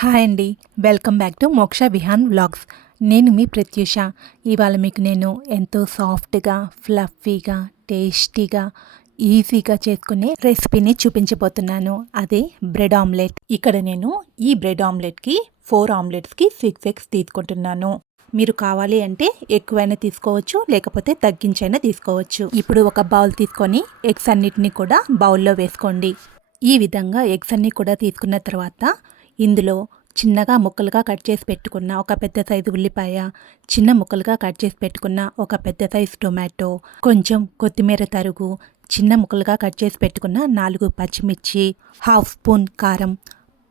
Hi అండి. Welcome back to మోక్ష Vihaan vlogs. నేను మీ ప్రత్యూష. ఇవాళ మీకు నేను ఎంతో సాఫ్ట్గా, ఫ్లఫీగా, టేస్టీగా, ఈజీగా చేసుకునే రెసిపీని చూపించబోతున్నాను. అదే బ్రెడ్ ఆమ్లెట్. ఇక్కడ నేను ఈ బ్రెడ్ ఆమ్లెట్కి 4 ఆమ్లెట్స్కి 6 ఎగ్స్ తీసుకుంటున్నాను. మీరు కావాలి అంటే ఎక్కువైనా తీసుకోవచ్చు, లేకపోతే తగ్గించైనా తీసుకోవచ్చు. ఇప్పుడు ఒక బౌల్ తీసుకొని ఎగ్స్ అన్నిటినీ కూడా బౌల్లో వేసుకోండి. ఈ విధంగా ఎగ్స్ అన్నీ కూడా తీసుకున్న తర్వాత ఇందులో చిన్నగా ముక్కలుగా కట్ చేసి పెట్టుకున్న ఒక పెద్ద సైజు ఉల్లిపాయ, చిన్న ముక్కలుగా కట్ చేసి పెట్టుకున్న ఒక పెద్ద సైజు టొమాటో, కొంచెం కొత్తిమీర తరుగు, చిన్న ముక్కలుగా కట్ చేసి పెట్టుకున్న 4 పచ్చిమిర్చి, హాఫ్ స్పూన్ కారం,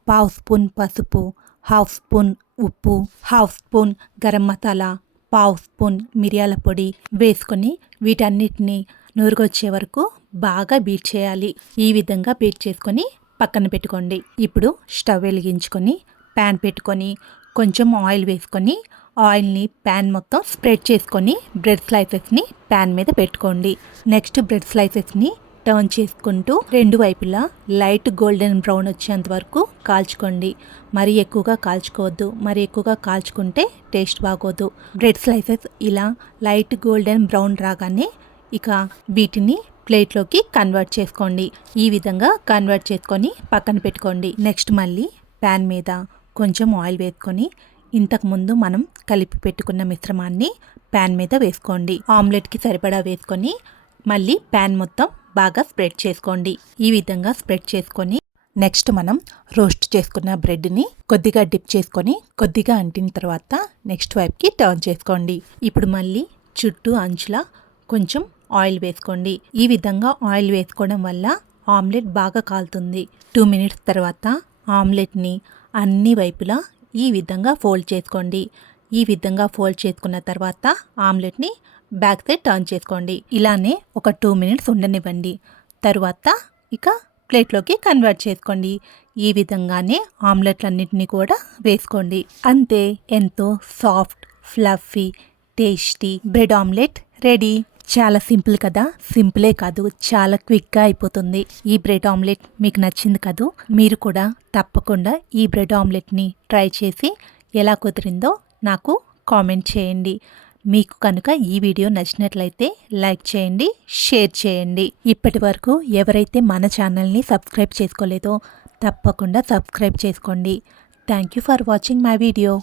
పావు స్పూన్ పసుపు, హాఫ్ స్పూన్ ఉప్పు, హాఫ్ స్పూన్ గరం మసాలా, పావు స్పూన్ మిరియాల పొడి వేసుకొని వీటన్నిటిని నూరుకొచ్చే వరకు బాగా బీట్ చేయాలి. ఈ విధంగా బీట్ చేసుకొని పక్కన పెట్టుకోండి. ఇప్పుడు స్టవ్ వెలిగించుకొని ప్యాన్ పెట్టుకొని కొంచెం ఆయిల్ వేసుకొని ఆయిల్ని ప్యాన్ మొత్తం స్ప్రెడ్ చేసుకొని బ్రెడ్ స్లైసెస్ని ప్యాన్ మీద పెట్టుకోండి. నెక్స్ట్ బ్రెడ్ స్లైసెస్ని టర్న్ చేసుకుంటూ రెండు వైపులా లైట్ గోల్డెన్ బ్రౌన్ వచ్చేంత వరకు కాల్చుకోండి. మరీ ఎక్కువగా కాల్చుకోవద్దు, మరి ఎక్కువగా కాల్చుకుంటే టేస్ట్ బాగోదు. బ్రెడ్ స్లైసెస్ ఇలా లైట్ గోల్డెన్ బ్రౌన్ రాగానే ఇక వీటిని ప్లేట్లోకి కన్వర్ట్ చేసుకోండి. ఈ విధంగా కన్వర్ట్ చేసుకొని పక్కన పెట్టుకోండి. నెక్స్ట్ మళ్ళీ ప్యాన్ మీద కొంచెం ఆయిల్ వేసుకొని ఇంతకుముందు మనం కలిపి పెట్టుకున్న మిశ్రమాన్ని ప్యాన్ మీద వేసుకోండి. ఆమ్లెట్కి సరిపడా వేసుకొని మళ్ళీ ప్యాన్ మొత్తం బాగా స్ప్రెడ్ చేసుకోండి. ఈ విధంగా స్ప్రెడ్ చేసుకొని నెక్స్ట్ మనం రోస్ట్ చేసుకున్న బ్రెడ్ని కొద్దిగా డిప్ చేసుకొని కొద్దిగా అంటిన తర్వాత నెక్స్ట్ వైపుకి టర్న్ చేసుకోండి. ఇప్పుడు మళ్ళీ చుట్టూ అంచులా కొంచెం ఆయిల్ వేసుకోండి. ఈ విధంగా ఆయిల్ వేసుకోవడం వల్ల ఆమ్లెట్ బాగా కాలుతుంది. 2 మినిట్స్ తర్వాత ఆమ్లెట్ని అన్ని వైపులా ఈ విధంగా ఫోల్డ్ చేసుకోండి. ఈ విధంగా ఫోల్డ్ చేసుకున్న తర్వాత ఆమ్లెట్ని బ్యాక్ సైడ్ టర్న్ చేసుకోండి. ఇలానే ఒక 2 మినిట్స్ ఉండనివ్వండి. తర్వాత ఇక ప్లేట్లోకి కన్వర్ట్ చేసుకోండి. ఈ విధంగానే ఆమ్లెట్లన్నింటినీ కూడా వేసుకోండి. అంతే, ఎంతో soft, fluffy, tasty bread omelette ready. చాలా సింపుల్ కదా. సింపులే కాదు, చాలా క్విక్గా అయిపోతుంది. ఈ బ్రెడ్ ఆమ్లెట్ మీకు నచ్చింది కదూ. మీరు కూడా తప్పకుండా ఈ బ్రెడ్ ఆమ్లెట్ని ట్రై చేసి ఎలా కుదిరిందో నాకు కామెంట్ చేయండి. మీకు కనుక ఈ వీడియో నచ్చినట్లయితే లైక్ చేయండి, షేర్ చేయండి. ఇప్పటి వరకు ఎవరైతే మన ఛానల్ని సబ్స్క్రైబ్ చేసుకోలేదో తప్పకుండా సబ్స్క్రైబ్ చేసుకోండి. Thank you for watching my video.